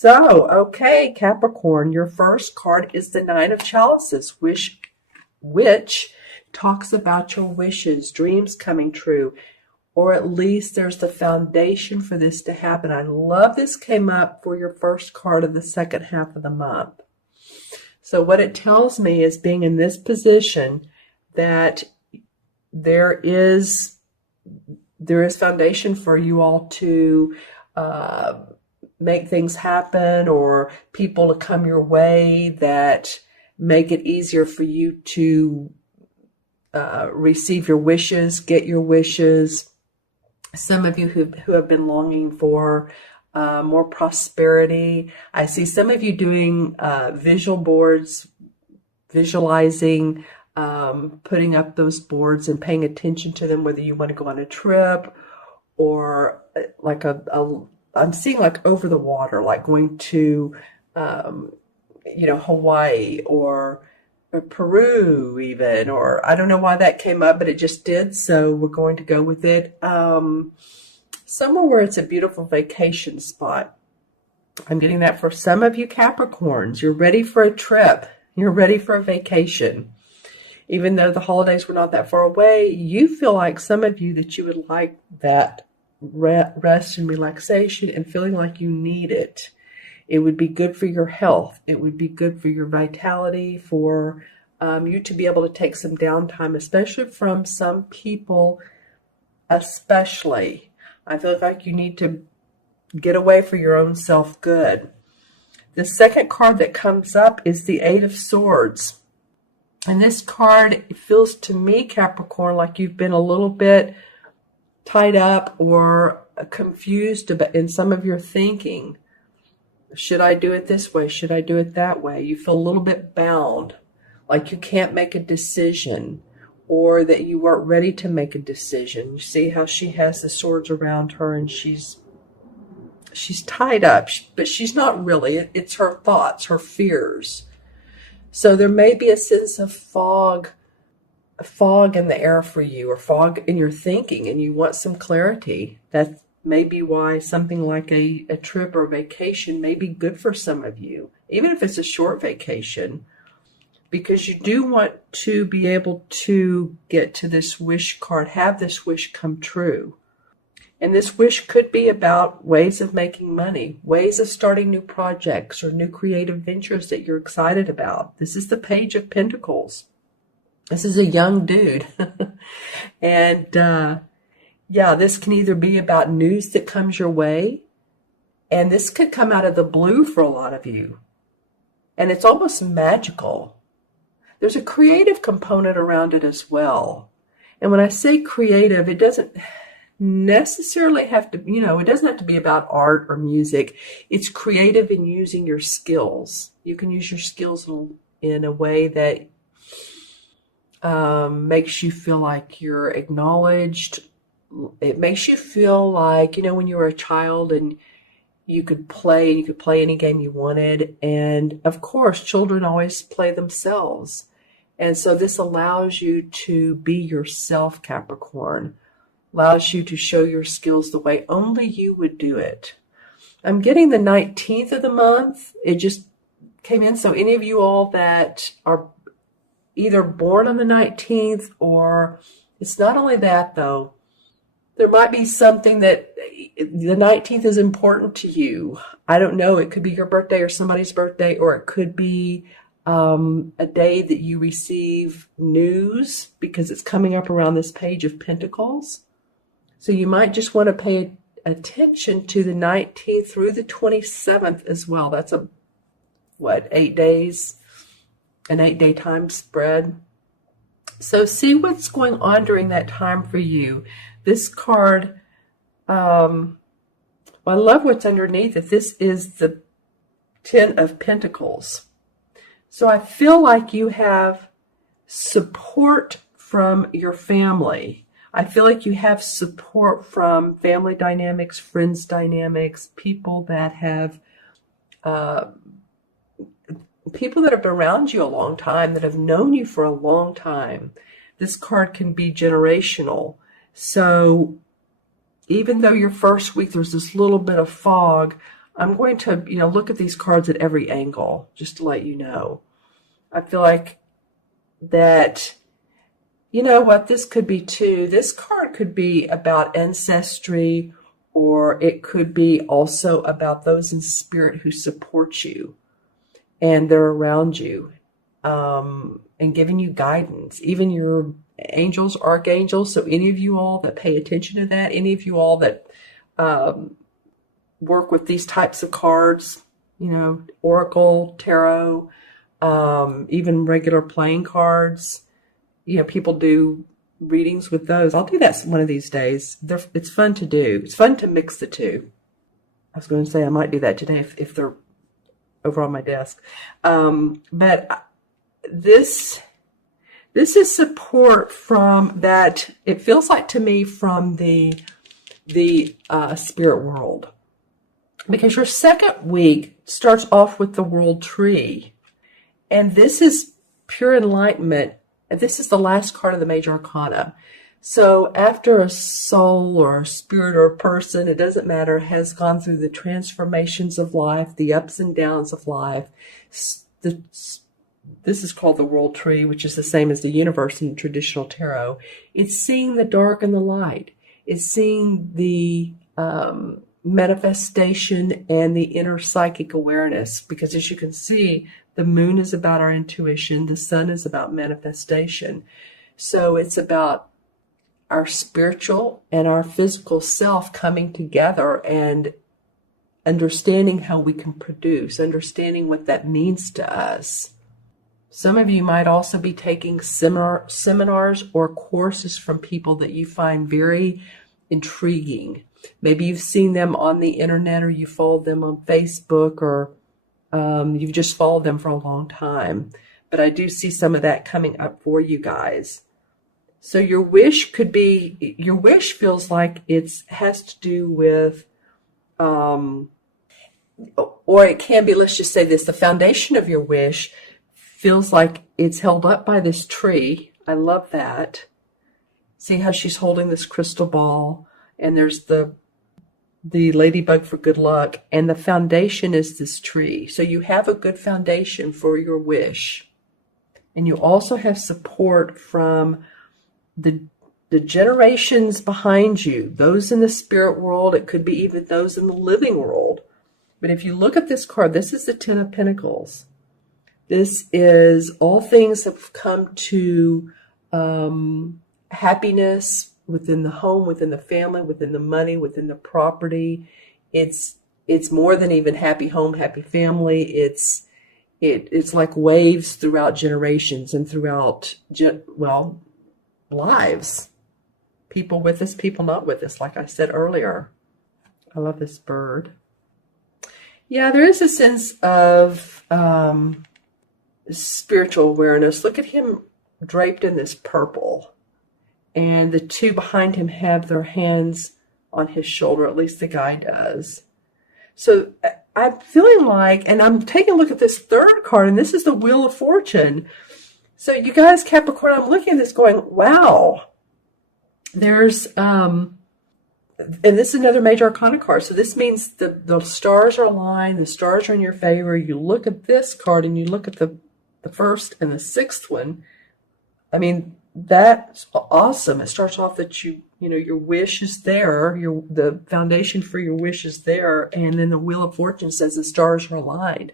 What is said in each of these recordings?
So, okay, Capricorn, your first card is the Nine of Chalices, which talks about your wishes, dreams coming true, or at least there's the foundation for this to happen. I love this came up for your first card of the second half of the month. So what it tells me is, being in this position, that there is foundation for you all to make things happen, or people to come your way that make it easier for you to receive your wishes, get your wishes. Some of you who have been longing for more prosperity. I see some of you doing visual boards, visualizing, putting up those boards and paying attention to them, whether you want to go on a trip or like I'm seeing like over the water, like going to, Hawaii or Peru even, or I don't know why that came up, but it just did. So we're going to go with it. Somewhere where it's a beautiful vacation spot. I'm getting that for some of you Capricorns. You're ready for a trip. You're ready for a vacation. Even though the holidays were not that far away, you feel like, some of you, that you would like that rest and relaxation and feeling like you need it. It would be good for your health. It would be good for your vitality, for you to be able to take some downtime, especially from some people, especially. I feel like you need to get away for your own self-good. The second card that comes up is the Eight of Swords. And this card feels to me, Capricorn, like you've been a little bit tied up or confused in some of your thinking. Should I do it this way? Should I do it that way? You feel a little bit bound, like you can't make a decision, or that you weren't ready to make a decision. You see how she has the swords around her and she's tied up, but she's not really. It's her thoughts, her fears. So there may be a sense of fog in the air for you, or fog in your thinking, and you want some clarity. That may be why something like a trip or vacation may be good for some of you, even if it's a short vacation, because you do want to be able to get to this wish card, have this wish come true. And this wish could be about ways of making money, ways of starting new projects or new creative ventures that you're excited about. This is the Page of Pentacles. This is a young dude. And this can either be about news that comes your way, and this could come out of the blue for a lot of you. And it's almost magical. There's a creative component around it as well. And when I say creative, it doesn't necessarily have to, it doesn't have to be about art or music. It's creative in using your skills. You can use your skills in a way that makes you feel like you're acknowledged. It makes you feel like, when you were a child and you could play any game you wanted. And of course, children always play themselves. And so this allows you to be yourself, Capricorn. Allows you to show your skills the way only you would do it. I'm getting the 19th of the month. It just came in. So any of you all that are either born on the 19th, or it's not only that though, there might be something that the 19th is important to you. I don't know. It could be your birthday or somebody's birthday, or it could be a day that you receive news, because it's coming up around this Page of Pentacles. So you might just want to pay attention to the 19th through the 27th as well. That's 8 days, an 8-day time spread. So see what's going on during that time for you. This card, I love what's underneath it. This is the Ten of Pentacles. So I feel like you have support from your family. I feel like you have support from family dynamics, friends dynamics, people that have been around you a long time, that have known you for a long time. This card can be generational. So even though your first week there's this little bit of fog, I'm going to, look at these cards at every angle, just to let you know. I feel like that, you know what, this could be too. This card could be about ancestry, or it could be also about those in spirit who support you and they're around you, and giving you guidance, even your angels, archangels. So any of you all that pay attention to that, any of you all that work with these types of cards, oracle, tarot, even regular playing cards, people do readings with those. I'll do that one of these days. It's fun to do. It's fun to mix the two. I was going to say I might do that today if they're over on my desk. But this is support from that. It feels like to me from the spirit world, because your second week starts off with the world tree, and this is pure enlightenment. This is the last card of the major arcana. So after a soul or a spirit or a person, it doesn't matter, has gone through the transformations of life, the ups and downs of life, this is called the world tree, which is the same as the universe in traditional tarot. It's seeing the dark and the light. It's seeing the manifestation and the inner psychic awareness, because as you can see, the moon is about our intuition. The sun is about manifestation. So it's about our spiritual and our physical self coming together and understanding how we can produce, understanding what that means to us. Some of you might also be taking seminars or courses from people that you find very intriguing. Maybe you've seen them on the internet, or you followed them on Facebook, or you've just followed them for a long time. But I do see some of that coming up for you guys. So your wish feels like it has to do with, or it can be, let's just say this, the foundation of your wish feels like it's held up by this tree. I love that. See how she's holding this crystal ball, and there's the ladybug for good luck, and the foundation is this tree. So you have a good foundation for your wish. And you also have support from the generations behind you, those in the spirit world. It could be even those in the living world. But if you look at this card, this is the Ten of Pentacles. This is all things have come to happiness within the home, within the family, within the money, within the property. It's more than even happy home, happy family. It's like waves throughout generations and throughout, lives. People with us, people not with us, like I said earlier. I love this bird. Yeah, there is a sense of spiritual awareness. Look at him draped in this purple. And the two behind him have their hands on his shoulder, at least the guy does. So I'm feeling like, and I'm taking a look at this third card, and this is the Wheel of Fortune. So you guys, Capricorn, I'm looking at this going, wow. There's, and this is another major arcana card. So this means the stars are aligned, the stars are in your favor. You look at this card and you look at the first and the sixth one. I mean, that's awesome. It starts off that your wish is there, the foundation for your wish is there, and then the Wheel of Fortune says the stars are aligned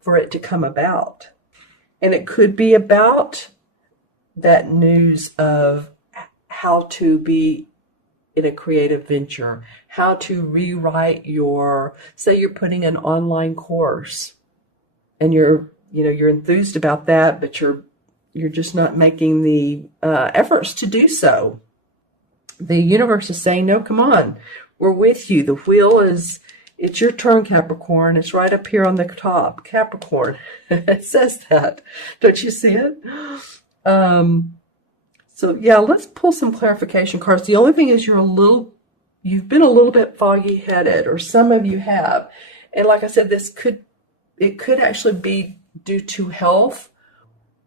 for it to come about. And it could be about that news of how to be in a creative venture, how to rewrite say you're putting an online course and you're enthused about that, but you're just not making the efforts to do so. The universe is saying, no, come on, we're with you. The wheel it's your turn, Capricorn. It's right up here on the top, Capricorn. It says that. Don't you see it? So yeah, let's pull some clarification cards. The only thing is you've been a little bit foggy headed, or some of you have. And like I said, it could actually be due to health,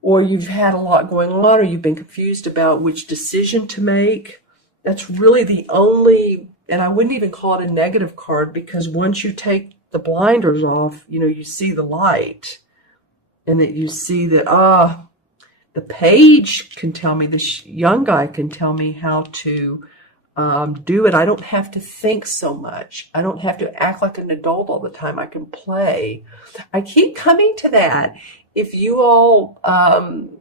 or you've had a lot going on, or you've been confused about which decision to make. That's really the only, and I wouldn't even call it a negative card, because once you take the blinders off, you see the light, and that you see that, the page can tell me, this young guy can tell me how to do it. I don't have to think so much. I don't have to act like an adult all the time. I can play. I keep coming to that. If you all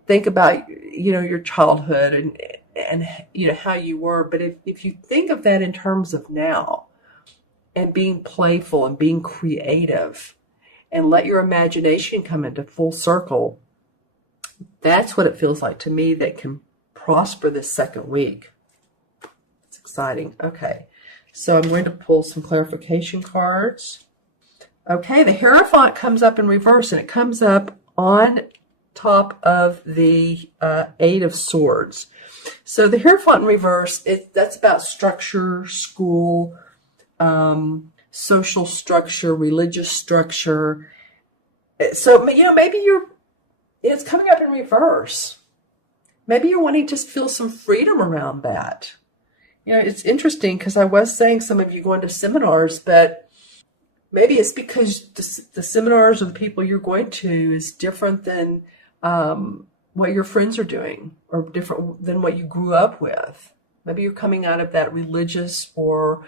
think about, your childhood and how you were, but if you think of that in terms of now and being playful and being creative and let your imagination come into full circle, that's what it feels like to me that can prosper this second week. It's exciting. Okay, so I'm going to pull some clarification cards. Okay, the Hierophant comes up in reverse, and it comes up on top of the Eight of Swords. So the Hierophant in reverse, that's about structure, school, social structure, religious structure. So, maybe it's coming up in reverse. Maybe you're wanting to feel some freedom around that. It's interesting because I was saying some of you going to seminars, but maybe it's because the seminars or the people you're going to is different than what your friends are doing, or different than what you grew up with. Maybe you're coming out of that religious or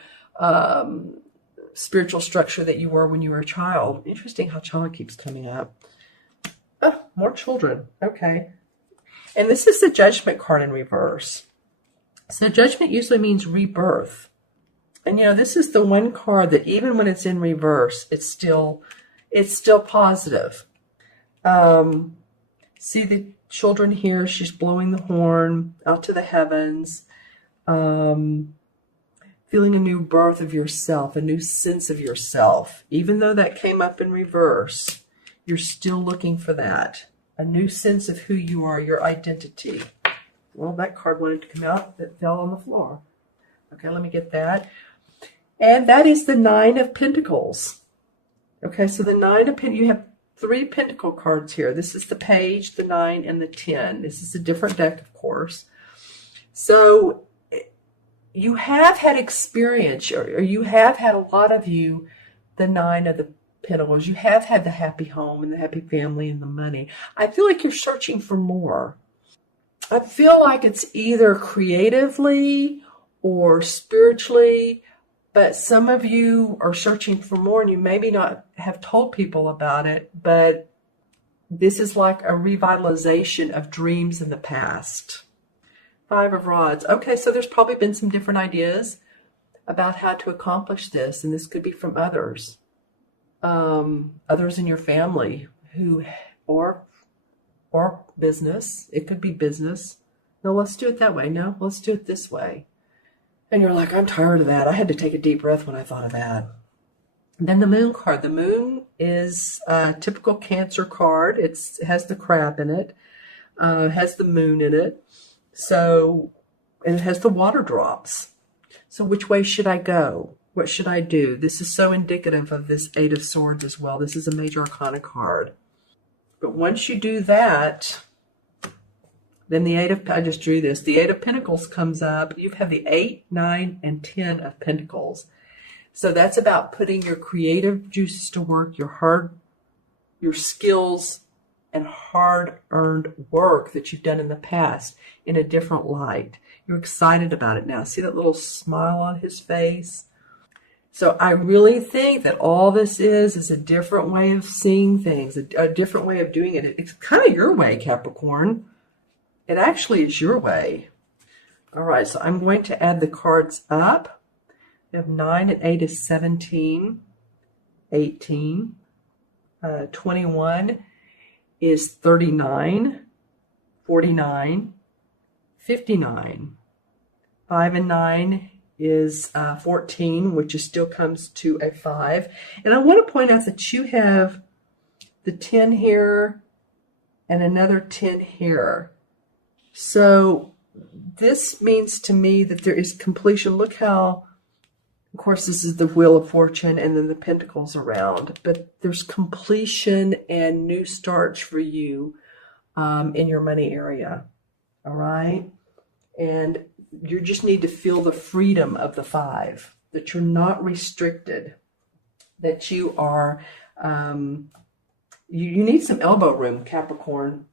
spiritual structure that you were when you were a child. Interesting how child keeps coming up. Oh, more children. Okay. And this is the Judgment card in reverse. So Judgment usually means rebirth. And this is the one card that even when it's in reverse, it's still positive. See the children here, she's blowing the horn out to the heavens, feeling a new birth of yourself, a new sense of yourself. Even though that came up in reverse, you're still looking for that. A new sense of who you are, your identity. Well, that card wanted to come out. That fell on the floor. Okay, let me get that. And that is the Nine of Pentacles. Okay, so the Nine of Pentacles, you have 3 Pentacle cards here. This is the Page, the 9, and the 10. This is a different deck, of course. So you have had experience, or you have had, a lot of you, the 9 of the Pentacles. You have had the happy home and the happy family and the money. I feel like you're searching for more. I feel like it's either creatively or spiritually, but some of you are searching for more, and you maybe not have told people about it, but this is like a revitalization of dreams in the past. 5 of Rods. Okay, so there's probably been some different ideas about how to accomplish this, and this could be from others. Others in your family or business. It could be business. No, let's do it that way. No, let's do it this way. And you're like, I'm tired of that. I had to take a deep breath when I thought of that. And then the Moon card. The Moon is a typical Cancer card. It has the crab in it. It has the moon in it. So, and it has the water drops. So which way should I go? What should I do? This is so indicative of this Eight of Swords as well. This is a major arcana card. But once you do that, then I just drew this. The 8 of Pentacles comes up. You have the 8, 9, and 10 of Pentacles. So that's about putting your creative juices to work, your skills and hard-earned work that you've done in the past in a different light. You're excited about it now. See that little smile on his face? So I really think that all this is a different way of seeing things, a different way of doing it. It's kind of your way, Capricorn. It actually is your way. All right, so I'm going to add the cards up. We have 9 and 8 is 17, 18, 21 is 39, 49, 59, 5 and 9 is 14, which still comes to a 5. And I want to point out that you have the 10 here and another 10 here. So this means to me that there is completion. Look how, of course, this is the Wheel of Fortune and then the Pentacles around, but there's completion and new starts for you in your money area. All right. And you just need to feel the freedom of the 5, that you're not restricted, that you are, you need some elbow room, Capricorn.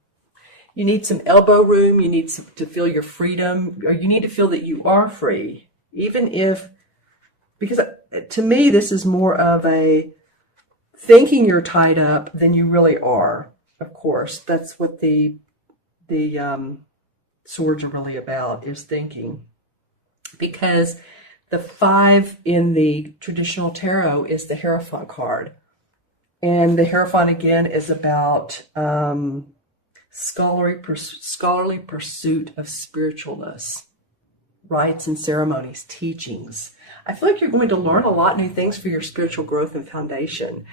You need some elbow room. You need to feel your freedom, or you need to feel that you are free, even if, because to me, this is more of a thinking you're tied up than you really are. Of course, that's what the swords are really about, is thinking. Because the 5 in the traditional tarot is the Hierophant card. And the Hierophant, again, is about scholarly pursuit of spiritualness, rites and ceremonies, teachings. I feel like you're going to learn a lot new things for your spiritual growth and foundation.